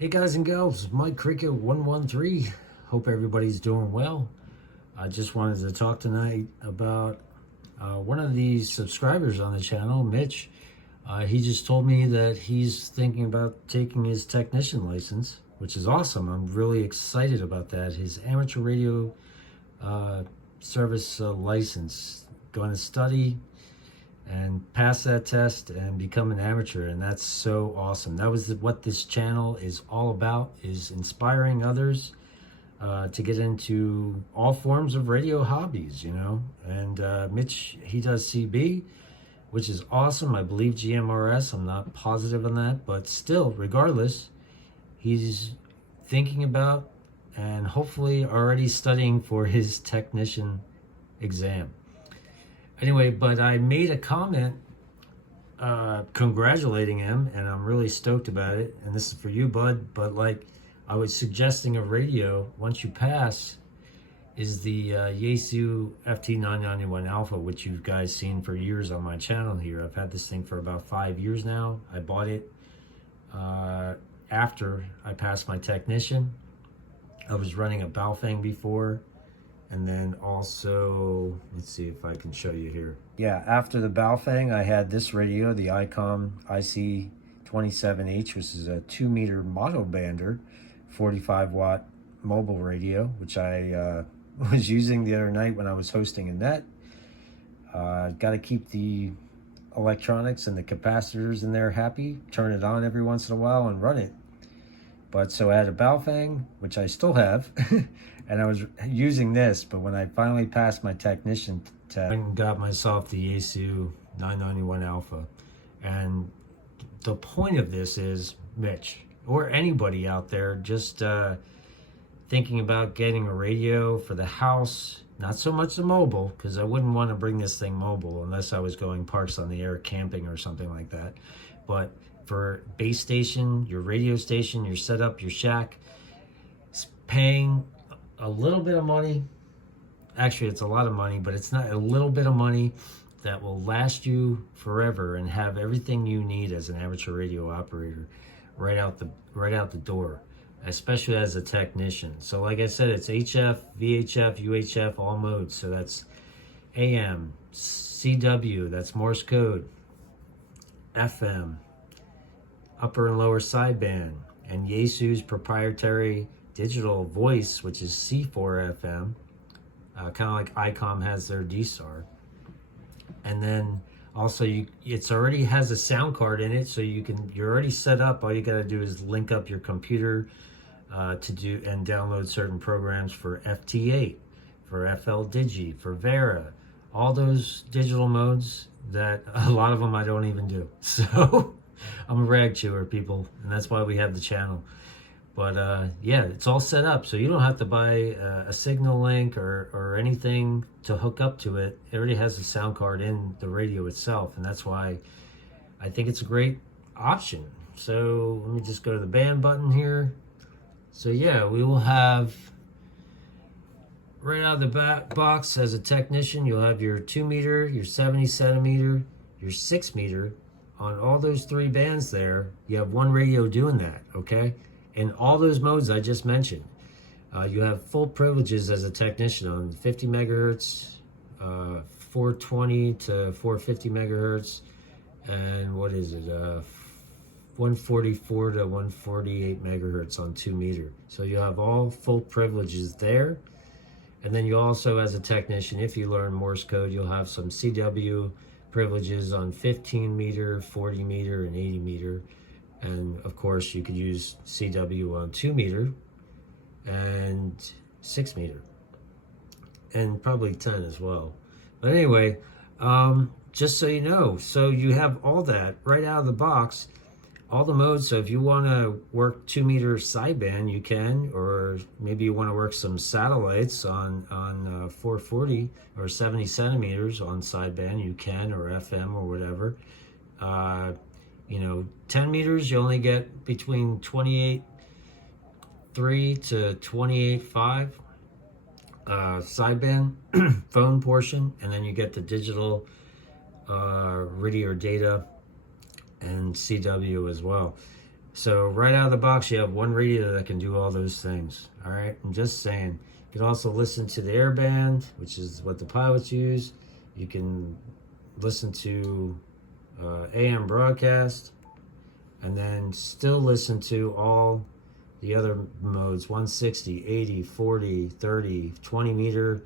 Hey guys and gals, Mike Cricket 113. Hope everybody's doing well. I just wanted to talk tonight about one of the subscribers on the channel, Mitch. He just told me that he's thinking about taking his technician license, which is awesome. I'm really excited about that. His amateur radio service license. Going to study and pass that test and become an amateur, and that's so awesome. That was what this channel is all about, is inspiring others to get into all forms of radio hobbies, you know. And Mitch, he does CB, which is awesome. I believe GMRS, I'm not positive on that, but still, regardless, he's thinking about and hopefully already studying for his technician exam. Anyway, but I made a comment congratulating him, and I'm really stoked about it. And this is for you, bud. But like, I was suggesting a radio, once you pass, is the Yaesu FT-991 Alpha, which you guys seen for years on my channel here. I've had this thing for about 5 years now. I bought it after I passed my technician. I was running a Baofeng before. And then also, let's see if I can show you here. Yeah, after the Baofeng, I had this radio, the ICOM IC27H, which is a 2-meter monobander, 45-watt mobile radio, which I was using the other night when I was hosting a net. Got to keep the electronics and the capacitors in there happy. Turn it on every once in a while and run it. But so I had a Baofeng, which I still have, and I was using this, but when I finally passed my technician test, I got myself the Yaesu 991 Alpha. And the point of this is, Mitch, or anybody out there just thinking about getting a radio for the house, not so much the mobile, because I wouldn't want to bring this thing mobile unless I was going parks on the air camping or something like that. But for base station, your radio station, your setup, your shack, paying a little bit of money. Actually, it's a lot of money, but it's not a little bit of money that will last you forever and have everything you need as an amateur radio operator right out the door, especially as a technician. So like I said, it's HF, VHF, UHF, all modes. So that's AM, CW, that's Morse code, FM, upper and lower sideband, and Yaesu's proprietary digital voice, which is C4 FM, kind of like ICOM has their DSAR. And then also it's already has a sound card in it, so you're already set up. All you got to do is link up your computer to do and download certain programs for FT8, for FL Digi, for Vera, all those digital modes that a lot of them I don't even do. So I'm a rag chewer, people, and that's why we have the channel. But yeah, it's all set up, so you don't have to buy a signal link or anything to hook up to it. It already has a sound card in the radio itself, and that's why I think it's a great option. So let me just go to the band button here. So yeah, we will have, right out of the box as a technician, you'll have your 2-meter, your 70 centimeter, your 6-meter. On all those 3 bands there, you have one radio doing that, okay? In all those modes I just mentioned, you have full privileges as a technician on 50 megahertz, 420 to 450 megahertz, and what is it, 144 to 148 megahertz on 2-meter. So you have all full privileges there. And then you also, as a technician, if you learn Morse code, you'll have some CW privileges on 15-meter, 40-meter, and 80-meter. And of course, you could use CW on 2-meter and 6-meter, and probably 10 as well. But anyway, just so you know, so you have all that right out of the box, all the modes. So if you want to work 2-meter sideband, you can, or maybe you want to work some satellites on 440 or 70 centimeters on sideband, you can, or FM or whatever. You know, 10 meters, you only get between 28.3 to 28.5 sideband phone portion, and then you get the digital RIDI or data and CW as well. So right out of the box, you have one radio that can do all those things. All right, I'm just saying. You can also listen to the airband, which is what the pilots use. You can listen to AM broadcast, and then still listen to all the other modes: 160, 80, 40, 30, 20 meter,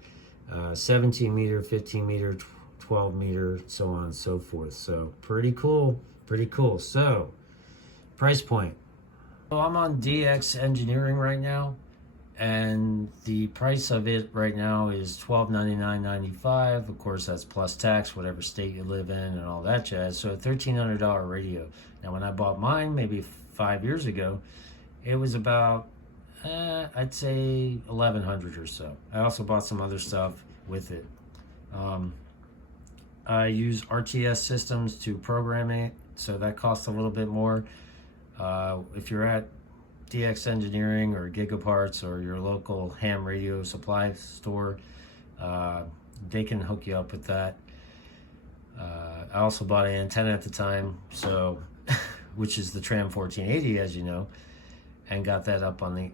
17 meter, 15 meter, 12 meter, so on and so forth. So pretty cool, pretty cool. So price point. So I'm on DX Engineering right now, and the price of it right now is $1299.95. Of course, that's plus tax, whatever state you live in and all that jazz. So a $1,300 radio. Now, when I bought mine maybe 5 years ago, it was about I'd say $1,100 or so. I also bought some other stuff with it. I use RTS systems to program it, so that costs a little bit more. If you're at DX Engineering or Gigaparts or your local ham radio supply store, they can hook you up with that. I also bought an antenna at the time, so which is the Tram 1480, as you know, and got that up on the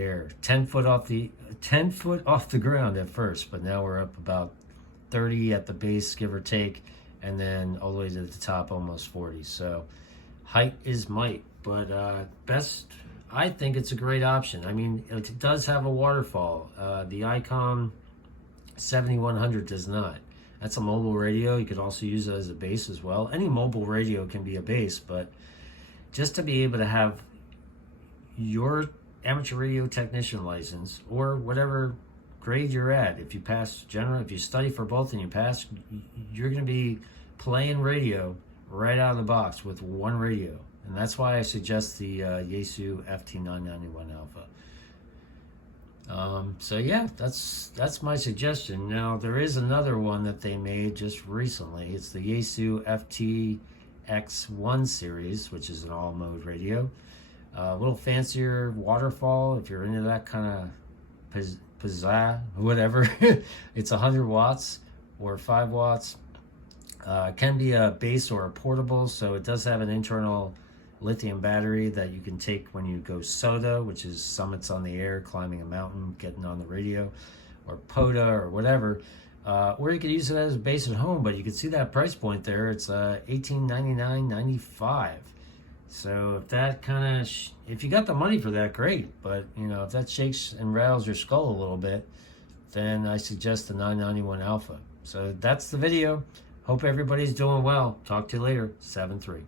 air. 10 foot off the ground at first, but now we're up about 30 at the base, give or take, and then all the way to the top, almost 40. So height is might, but I think it's a great option. I mean, it does have a waterfall. The Icom 7100 does not. That's a mobile radio. You could also use it as a base as well. Any mobile radio can be a base, but just to be able to have your amateur radio technician license, or whatever grade you're at, if you pass general, if you study for both and you pass, you're going to be playing radio right out of the box with one radio. And that's why I suggest the Yaesu FT-991 Alpha. So yeah, that's my suggestion. Now, there is another one that they made just recently. It's the Yaesu FTX-1 Series, which is an all mode radio. A little fancier waterfall, if you're into that kind of pizzazz, whatever. It's 100 watts or 5 watts. Can be a base or a portable, so it does have an internal lithium battery that you can take when you go SOTA, which is summits on the air, climbing a mountain, getting on the radio, or POTA or whatever. Or you could use it as a base at home, but you can see that price point there. It's $1899.95. So if that kind of, if you got the money for that, great. But, you know, if that shakes and rattles your skull a little bit, then I suggest the 991 Alpha. So that's the video. Hope everybody's doing well. Talk to you later. 7-3.